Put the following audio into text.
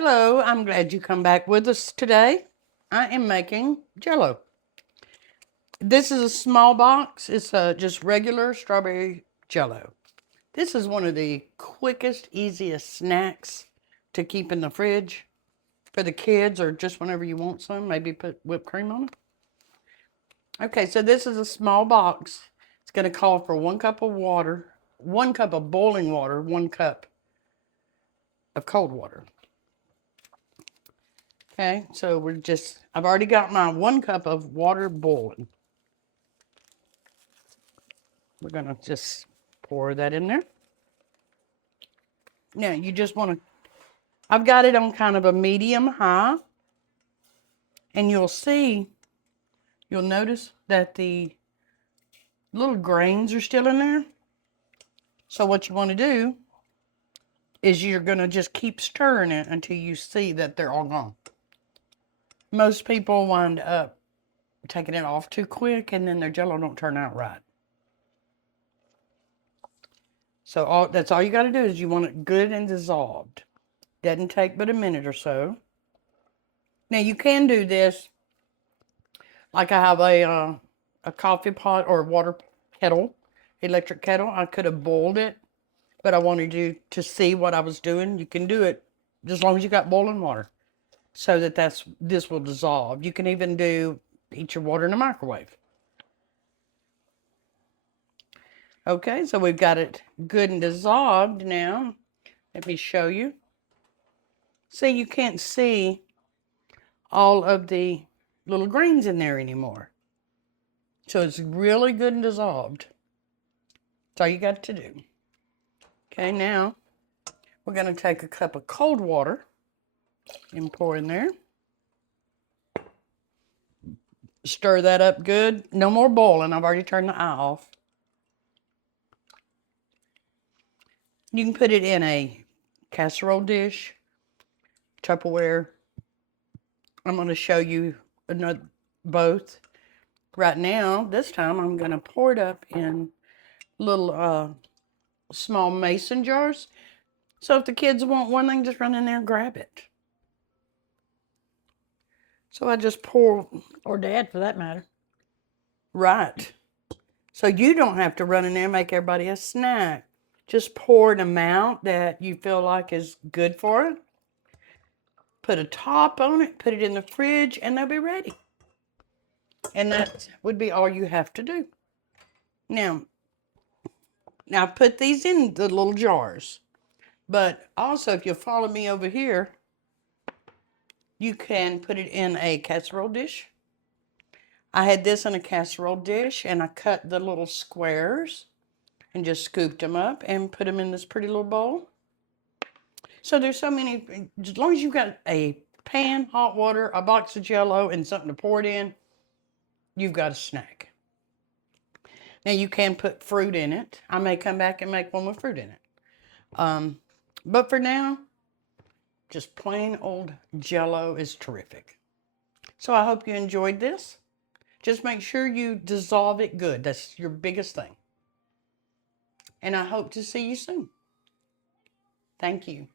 Hello, I'm glad you come back with us today. I am making Jello. This is a small box. It's just regular strawberry Jello. This is one of the quickest, easiest snacks to keep in the fridge for the kids or just whenever you want some. Maybe put whipped cream on it. Okay, so this is a small box. It's going to call for 1 cup of water, 1 cup of boiling water, 1 cup of cold water. Okay, so I've already got my 1 cup of water boiling. We're going to just pour that in there. Now, you just want to, I've got it on kind of a medium high. And you'll notice that the little grains are still in there. So what you want to do is you're going to just keep stirring it until you see that they're all gone. Most people wind up taking it off too quick and then their Jello don't turn out right. So that's all you got to do is you want it good and dissolved. Doesn't take but a minute or so. Now you can do this like I have a coffee pot or water kettle, electric kettle. I could have boiled it, but I wanted you to see what I was doing. You can do it as long as you got boiling water so that this will dissolve. You can even heat your water in the microwave. Okay, so we've got it good and dissolved now. Let me show you. See, you can't see all of the little grains in there anymore. So it's really good and dissolved. That's all you got to do. Okay, now we're going to take a cup of cold water and pour in there. Stir that up good. No more boiling. I've already turned the eye off. You can put it in a casserole dish, Tupperware. I'm going to show you both. Right now, this time, I'm going to pour it up in little small mason jars. So if the kids want one, they can just run in there and grab it. So I just pour, or Dad for that matter. Right. So you don't have to run in there and make everybody a snack. Just pour an amount that you feel like is good for it. Put a top on it, put it in the fridge, and they'll be ready. And that would be all you have to do. Now put these in the little jars. But also, if you follow me over here, you can put it in a casserole dish. I had this in a casserole dish, and I cut the little squares and just scooped them up and put them in this pretty little bowl. So there's so many, as long as you've got a pan, hot water, a box of Jell-O, and something to pour it in, you've got a snack. Now you can put fruit in it. I may come back and make one with fruit in it. But for now, just plain old Jell-O is terrific. So I hope you enjoyed this. Just make sure you dissolve it good. That's your biggest thing. And I hope to see you soon. Thank you.